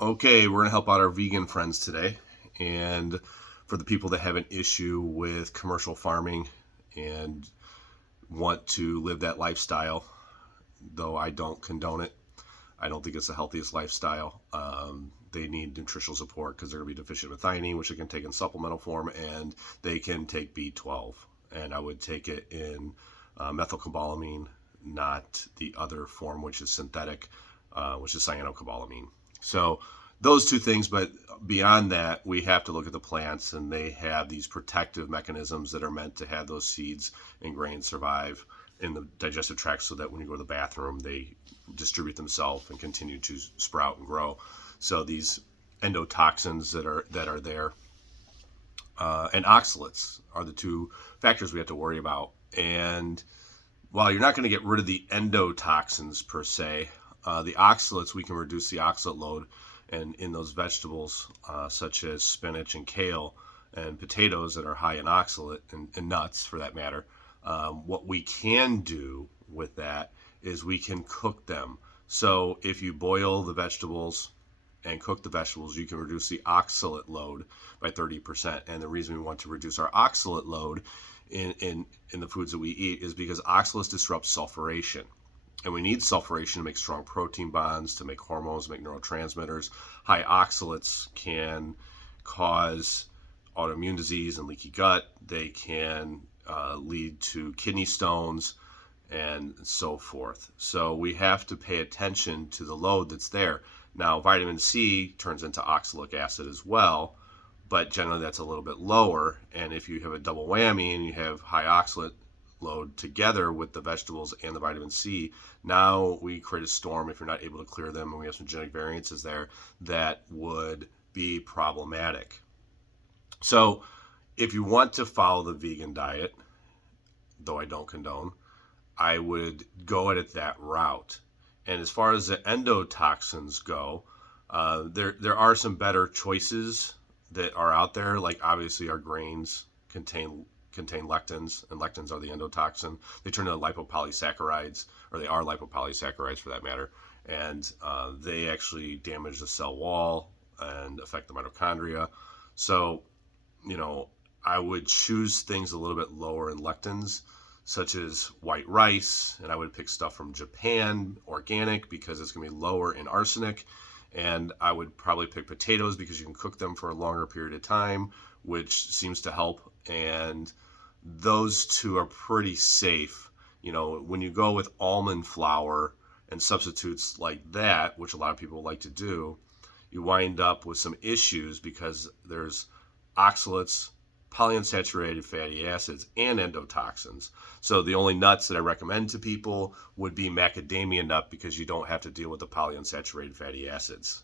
Okay, we're going to help out our vegan friends today. And for the people that have an issue with commercial farming and want to live that lifestyle, though I don't condone it, I don't think it's the healthiest lifestyle. They need nutritional support because they're going to be deficient with methionine, which they can take in supplemental form, and they can take B12. And I would take it in methylcobalamin, not the other form, which is synthetic, which is cyanocobalamin. So those two things, but beyond that, we have to look at the plants, and they have these protective mechanisms that are meant to have those seeds and grains survive in the digestive tract so that when you go to the bathroom, they distribute themselves and continue to sprout and grow. So these endotoxins that are there and oxalates are the two factors we have to worry about. And while you're not going to get rid of the endotoxins per se, the oxalates, we can reduce the oxalate load. And in those vegetables, such as spinach and kale and potatoes that are high in oxalate, and nuts for that matter, what we can do with that is we can cook them. So if you boil the vegetables and cook the vegetables, you can reduce the oxalate load by 30%. And the reason we want to reduce our oxalate load in the foods that we eat is because oxalates disrupts sulfuration. And we need sulfuration to make strong protein bonds, to make hormones, make neurotransmitters. High oxalates can cause autoimmune disease and leaky gut. They can lead to kidney stones and so forth. So we have to pay attention to the load that's there. Now, vitamin C turns into oxalic acid as well, but generally that's a little bit lower. And if you have a double whammy and you have high oxalate load together with the vegetables and the vitamin C, now we create a storm if you're not able to clear them, and we have some genetic variances there that would be problematic. So if you want to follow the vegan diet, though I don't condone, I would go at it that route. And as far as the endotoxins go, there are some better choices that are out there. Like obviously our grains contain lectins, and lectins are the endotoxin. They turn into lipopolysaccharides, or they are lipopolysaccharides for that matter, and they actually damage the cell wall and affect the mitochondria. So, I would choose things a little bit lower in lectins, such as white rice, and I would pick stuff from Japan, organic, because it's going to be lower in arsenic. And I would probably pick potatoes because you can cook them for a longer period of time, which seems to help. And those two are pretty safe. When you go with almond flour and substitutes like that, which a lot of people like to do, you wind up with some issues because there's oxalates, polyunsaturated fatty acids, and endotoxins. So the only nuts that I recommend to people would be macadamia nut because you don't have to deal with the polyunsaturated fatty acids.